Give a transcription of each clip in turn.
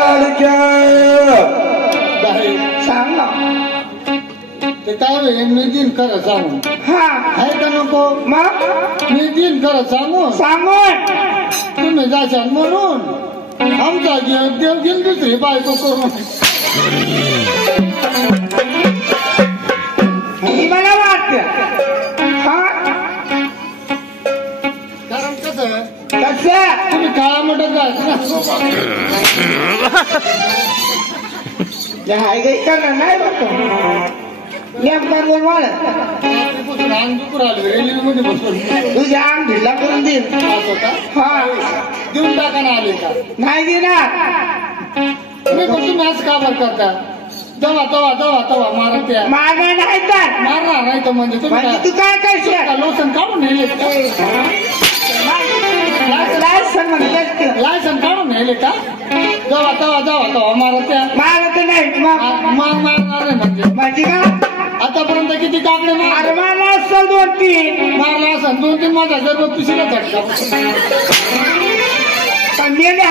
लाडक्या सांग ना ते काय होईल मी दिन खरं सांगू हा आहे का नको मग मी दिन खरं सांगू सांगून तुम्ही जाशाल म्हणून आमचा देव घेऊन दुसरी बायको करून मला वाटत हा कारण कसं कसं तुम्ही काळा मोठं जायचं हाय काही करणार नाही बघतो नेमका वाढत अंग दुखून आलो रेल्वे मध्ये बसून तुझ्या अंग ढिल्ला करून देईल असं का हा देऊन टाकायला आले का नाही देणार तुम्ही पण तुम्ही असं का बरं करता दवा दवा दवा दवा मारा त्या मागे नाही तर मारणार नाही तर म्हणजे तुम्ही म्हणजे तू काय करशील लोसन काढून नेले लायसन काढून नेले का दवा दवा दवा दवा मारा त्या मारत नाही मारणार नाही म्हणजे माझी का आतापर्यंत किती काकडे अरे मला असं 2-3 मारला असं 2-3 माझ्या गर्भ पिशीला झटका संध्या काय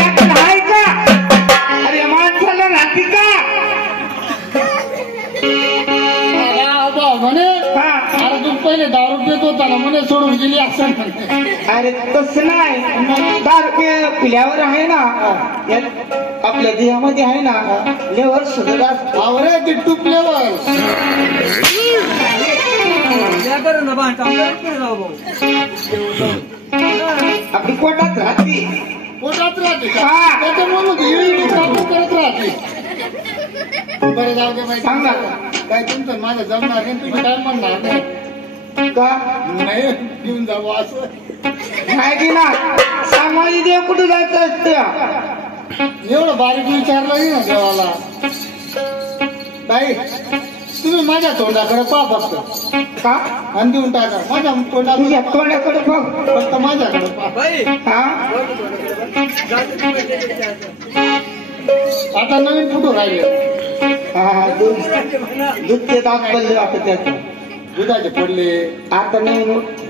आपण हाय का अरे माणसाला राहते का म्हणे हा अरे तू पहिले दारू पित होता ना म्हणे सोडून गेली असं अरे तसं नाही दारू पिल्यावर आहे ना आपल्या देहामध्ये आहे ना लेवर सुद्धा आवरे ते टुपल्यावर आपली पोटात राहते पोटात राहते हा. त्याच्यामुळे करत राहते बरं जाऊ दे माहिती सांग ना काय तुमचं माझं जमणार नाही तुम्ही काय म्हणणार नाही का नाही घेऊन जाऊ असं नाही की ना सामाजिक देव कुठे जायचं असतं एवढं बारीक विचारलं नाही ना देवाला ताई तुम्ही माझ्या तोंडाकडे पहा फक्त का आणि देऊन टाका माझ्या तुझ्या तोंडाकडे तोंडाकडे बघ फक्त माझ्याकडे पहा हा आता नवीन फोटो राहिले हा दूधचे दात पडले आता त्याचं दुधाचे पडले आता नाही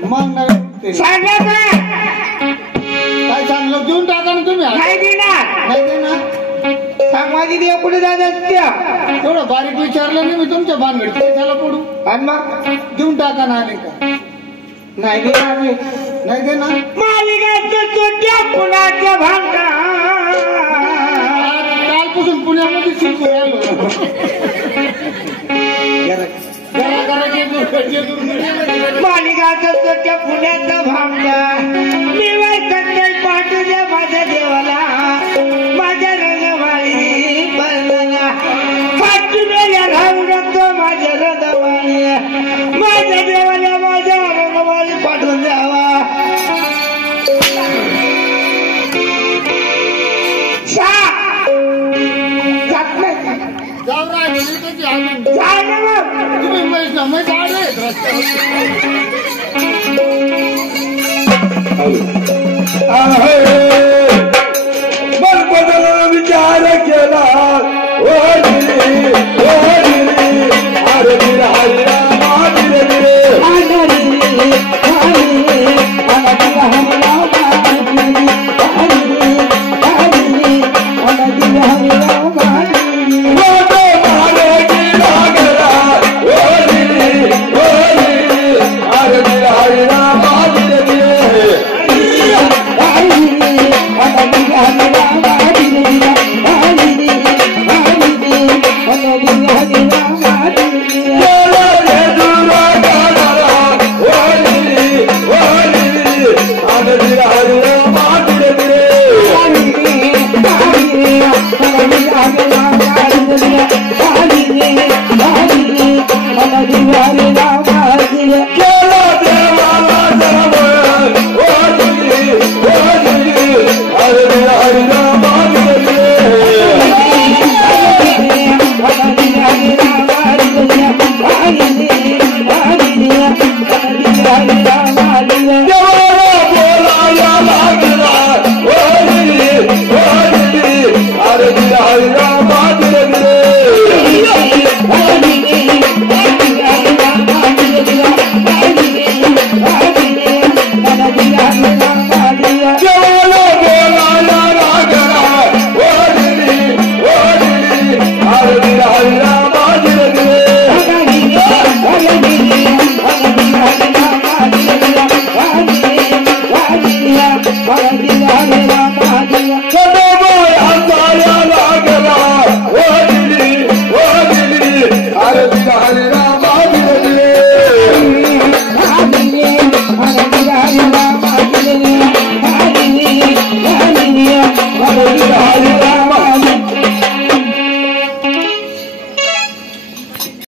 मग नवीन सांगा काय सांगलं देऊन टाका ना तुम्ही नाही देणार नाही दे ना सामाजिक देव कुठे जातात त्या एवढं बारीक विचारलं नाही मी तुमच्या भानगडीत त्याला पडू आणि मग देऊन टाका ना आले का नाही देणार मी नाही दे ना मालिकाचं तुझ्या पुण्याच्या भांडा कालपासून पुण्यामध्ये शिकू राहिलो मालिकाचं तुझ्या पुण्याचा भांडा मी वैकंठ पाठू द्या माझ्या देवाला माझ्या रंगवाळी बरला पाठू द्या राहू नको माझ्या रंगवाळी माझ्या देवाला माझ्या रंगवाळी पाठवून द्यावा जात नाही जाऊ राहिले जाय ना मग तुम्ही मैस आले